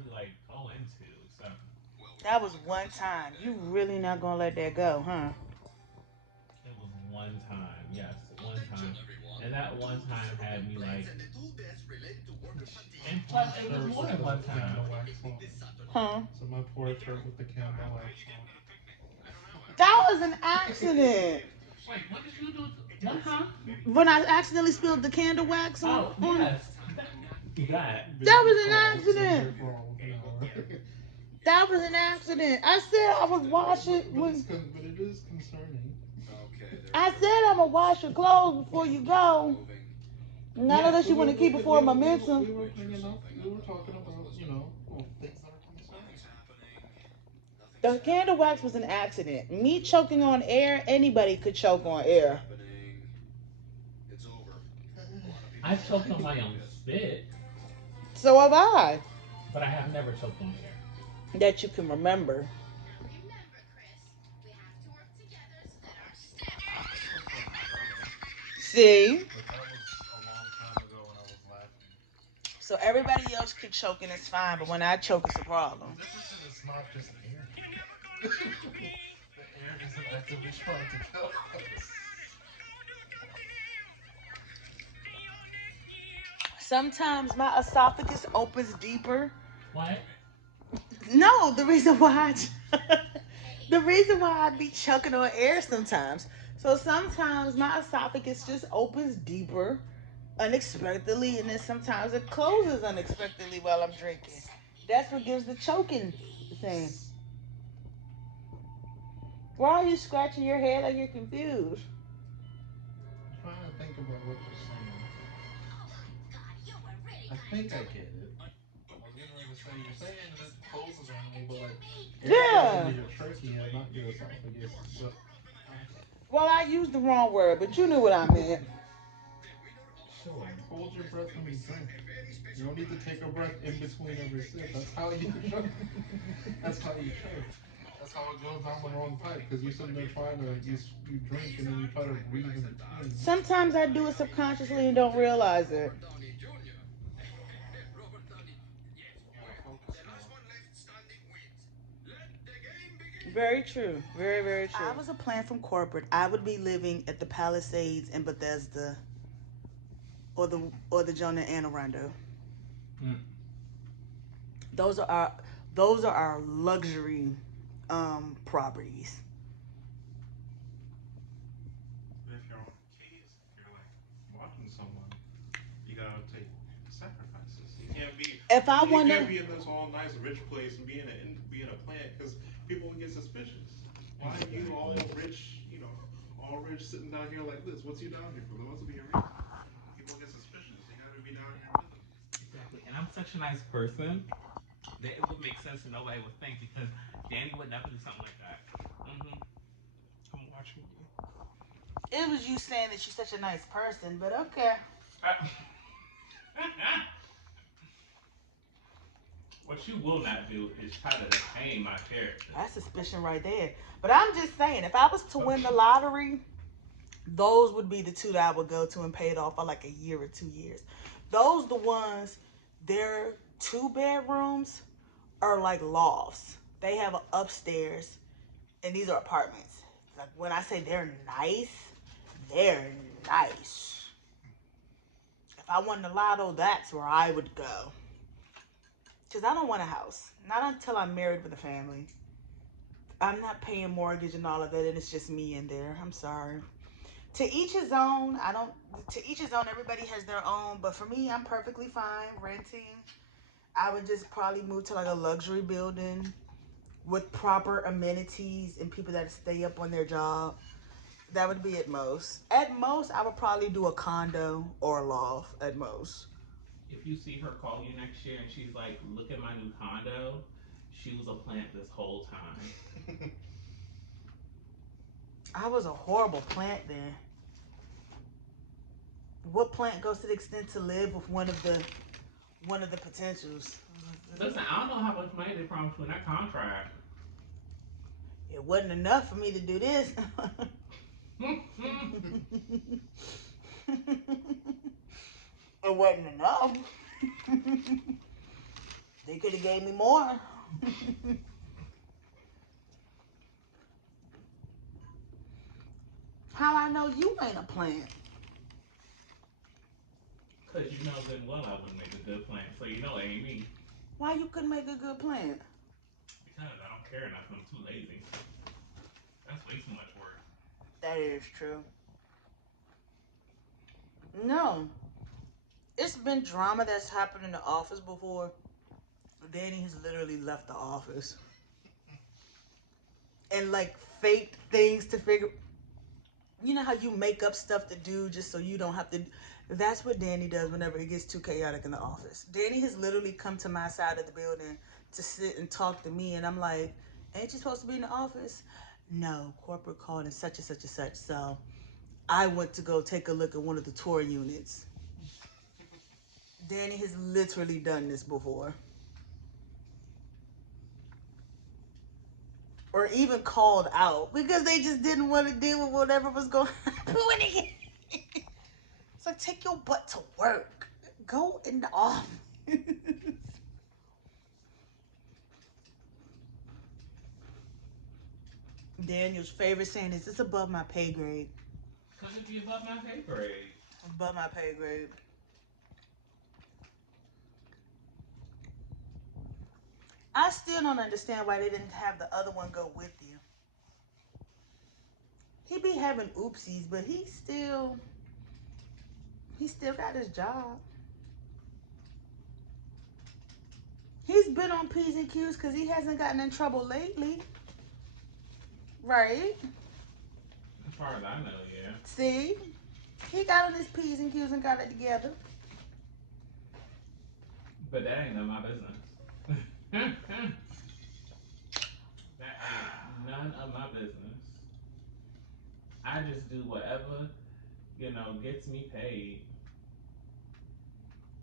really like go into. So That was one time. You really not gonna let that go, huh? it was one time, yes, one time, and that one time had me like, and My plus it was shirt more with than the one time. candle wax on. Huh? So my poor shirt with the candle wax on. That was an accident. Wait, what did you do? What? Huh? When I accidentally spilled the candle wax Oh on yes, that. that Baby was an Paul sitting accident. here for almost an hour. That was an accident. I said I was washing but when but it is concerning. I said I'm gonna wash your clothes before you go. Not Yes. unless you want to keep it for a momentum. We were bringing up, we were talking about, well, things that are concerning. The candle wax was an accident. Me choking on air, anybody could choke on air. I choked on my own spit, So have I. but I have never choked on air. That you can remember. Still fucking funny. See? But that was a long time ago when I was laughing. So everybody else can choke and it's fine, but when I choke, it's a The problem. difference is it's not just air. The air isn't actively trying to kill us. Sometimes my esophagus opens deeper. What? No, the reason why the reason why I be choking on air sometimes. So sometimes my esophagus just opens deeper unexpectedly, and then sometimes it closes unexpectedly while I'm drinking. That's what gives the choking thing. Why are you scratching your head like you're confused? I'm trying to think about what you're saying. I think I get it. I was getting ready to say you're saying it closes randomly, but like air goes into Yeah. your trachea, not your esophagus. But Well, I used the wrong word, but you knew what I meant. sure, hold your breath when you drink. You don't need to take a breath in between every sip. That's how you choke. That's how you choke. That's how it goes down the wrong pipe because you're sitting there trying to you drink and then you try to breathe in between. Sometimes I do it subconsciously and don't realize it. You gotta focus more. Very true. Very, very true. I was a plant from corporate. I would be living at the Palisades in Bethesda or the Jonah Anne Arundel. Mm. Those are our those are our luxury properties. But if you're on a case, if you're like watching someone, you gotta take sacrifices. If I You want can't to, be in this all nice rich place and be in a plant because people will get suspicious. Why are you all Exactly. rich? All rich sitting down here like this. What's you down here for? There must be a reason. People get suspicious. You gotta be down here with them. Exactly. And I'm such a nice person that it would make sense and nobody would think because Danny would never do something like that. Mm-hmm. I'm watching you. it was you saying that you're such a nice person, but okay. What you will not do is try to defame my character. That's suspicion right there. But I'm just saying, if I was to win the lottery, those would be the two that I would go to and pay it off for like a year or 2 years. Those the ones, their 2 bedrooms are like lofts. They have an upstairs, and these are apartments. Like when I say they're nice. If I won the lotto, that's where I would go. Cause I don't want a house. Not until I'm married with a family. I'm not paying mortgage and all of that, and it's just me in there. I'm sorry. To each his own. I don't. To each his own. Everybody has their own. But for me, I'm perfectly fine renting. I would just probably move to like a luxury building with proper amenities and people that stay up on their job. That would be at most. At most, I would probably do a condo or a loft at most. If you see her call you next year and she's like, look at my new condo, she was a plant this whole time. I was a horrible plant then. What plant goes to the extent to live with one of the potentials? Listen, I don't know how much money they promised you in that contract. It wasn't enough for me to do this. It wasn't enough. They could have gave me more. How I know you ain't a plant? Because you know good and well I wouldn't make a good plant. So you know it ain't me. Why you couldn't make a good plant? Because I don't care enough and I'm too lazy. That's way too much work. That is true. No. It's been drama that's happened in the office before. Danny has literally left the office. And like faked things to figure. You know how you make up stuff to do just so you don't have to. That's what Danny does whenever it gets too chaotic in the office. Danny has literally come to my side of the building to sit and talk to me, and I'm like, ain't you supposed to be in the office? No, corporate called and such and such and such. So I went to go take a look at one of the tour units. Danny has literally done this before. Or even called out because they just didn't want to deal with whatever was going on. It's like, take your butt to work. Go in the office. Daniel's favorite saying is, "It's above my pay grade." Because it'd be above my pay grade. Above my pay grade. I still don't understand why they didn't have the other one go with you. He be having oopsies, but he still got his job. He's been on P's and Q's because he hasn't gotten in trouble lately. Right? As far as I know, yeah. See? He got on his P's and Q's and got it together. But that ain't none of my business. That ain't none of my business. I just do whatever, gets me paid.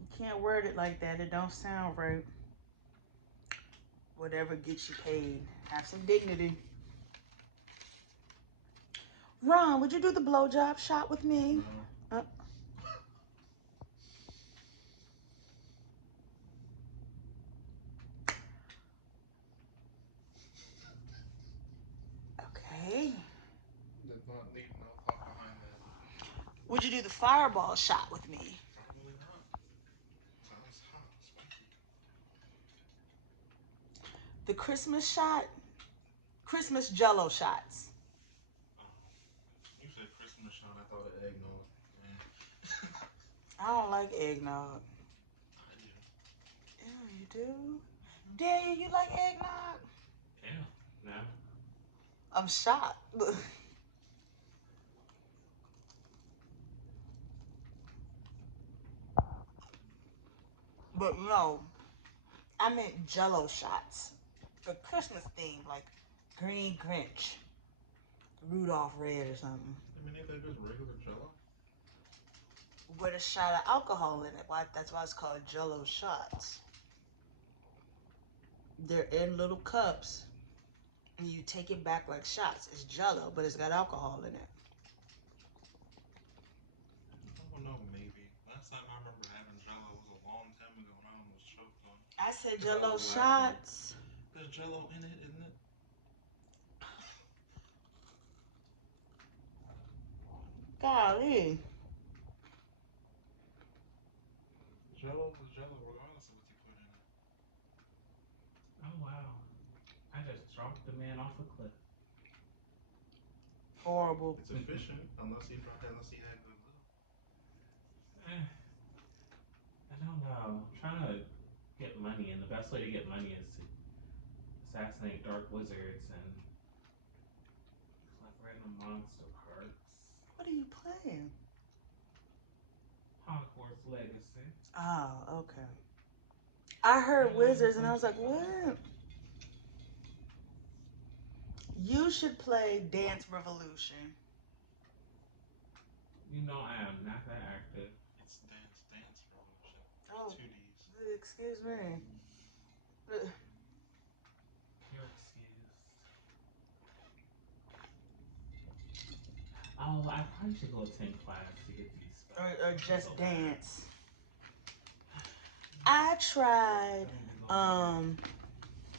You can't word it like that. It don't sound right. Whatever gets you paid. Have some dignity. Ron, would you do the blowjob shot with me? No. Okay. Did not need no thought behind that. Would you do the fireball shot with me? Probably not. Sounds hot, spicy. The Christmas shot? Christmas jello shots. Oh. You said Christmas shot, I thought of eggnog. I don't like eggnog. I do. Ew, you do? Daniel, you like eggnog? Yeah, no. I'm shocked. But no, I meant jello shots. The Christmas theme, like Green Grinch, Rudolph Red or something. I mean, ain't that just regular jello? With a shot of alcohol in it. That's why it's called jello shots. They're in little cups. And you take it back like shots. It's jello, but it's got alcohol in it. I don't know, maybe. Last time I remember having jello was a long time ago and I almost choked on it. I said 'Cause I jello was laughing. shots. There's jello in it, isn't it? Golly. Jello is jello regardless of what you put in it. Oh, wow. I just dropped the man off a cliff. Horrible. It's efficient unless he had good luck. I don't know. I'm trying to get money, and the best way to get money is to assassinate dark wizards and collect random monster parts. What are you playing? Hogwarts Legacy. Oh, okay. I heard wizards and I was like, what? You should play Dance Revolution. You know I am not that active. It's Dance Revolution. Oh, There's two D's. excuse me. You're excused. Oh, I probably should go attend class to get these spells. Or just So dance. I tried.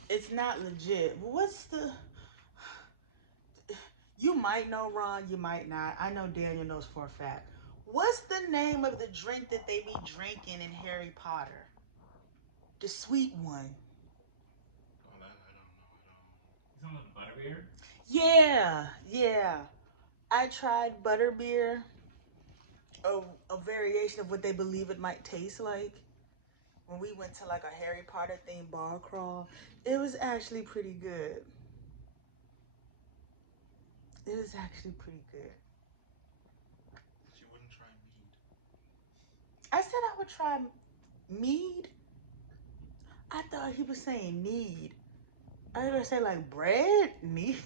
It's not legit. What's the? You might know, Ron. You might not. I know Daniel knows for a fact. What's the name of the drink that they be drinking in Harry Potter? The sweet one. Oh, that I don't know. You talking about butterbeer? Yeah, yeah. I tried butterbeer, a variation of what they believe it might taste like. When we went to like a Harry Potter themed bar crawl, it was actually pretty good. It was actually pretty good. But you wouldn't try mead. I said I would try mead. I thought he was saying need. I was gonna say like bread, mead.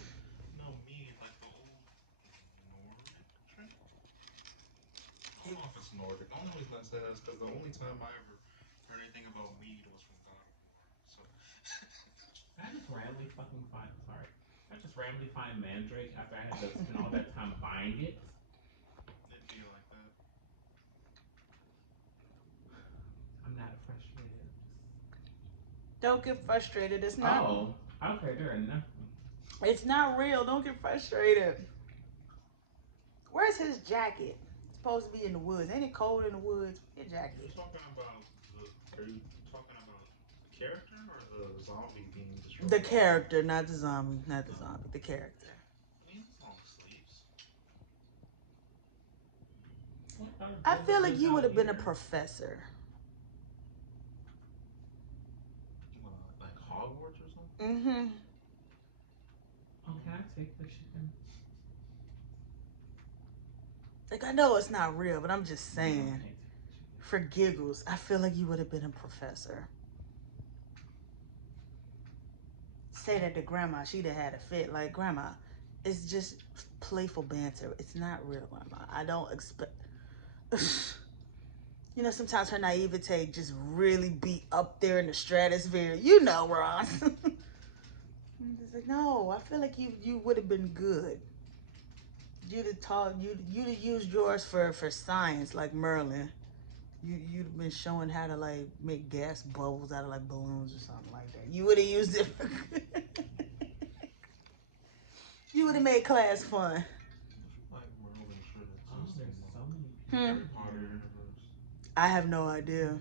No, mead, like the old Nordic drink. I don't know if it's Nordic. The only reason I say that is because the only time I ever heard anything about mead was from God of War. So. I just randomly fucking find. Sorry. I just randomly find Mandrake after I had to spend all that time buying it. It'd be like that. I'm not frustrated. Don't get frustrated. It's not. Oh, okay, there enough. It's not real. Don't get frustrated. Where's his jacket? It's supposed to be in the woods. Ain't it cold in the woods? Your You jacket. talking about the? Are you talking about the character or the zombie being The destroyed? character, not the zombie. Not the zombie. The character. He has long sleeves. I feel like you would have been a professor. What, like Hogwarts or something? Mm-hmm. Oh, can I take the chicken? Like, I know it's not real, but I'm just No, I saying. can't take the chicken. For giggles, I feel like you would have been a professor. Say that to grandma, she'd have had a fit. Like, grandma, it's just playful banter. It's not real, grandma. I don't expect. You know, sometimes her naivete just really be up there in the stratosphere. You know, Ross. It's like, no, I feel like you would have been good. You'd have taught you'd have used yours for science like Merlin. You'd have been showing how to like make gas bubbles out of like balloons or something like that. You would have used it for you would have made class fun. Like Merlin should Oh, exist in there's the so many Hmm. people Harry Potter here. universe. I have no idea.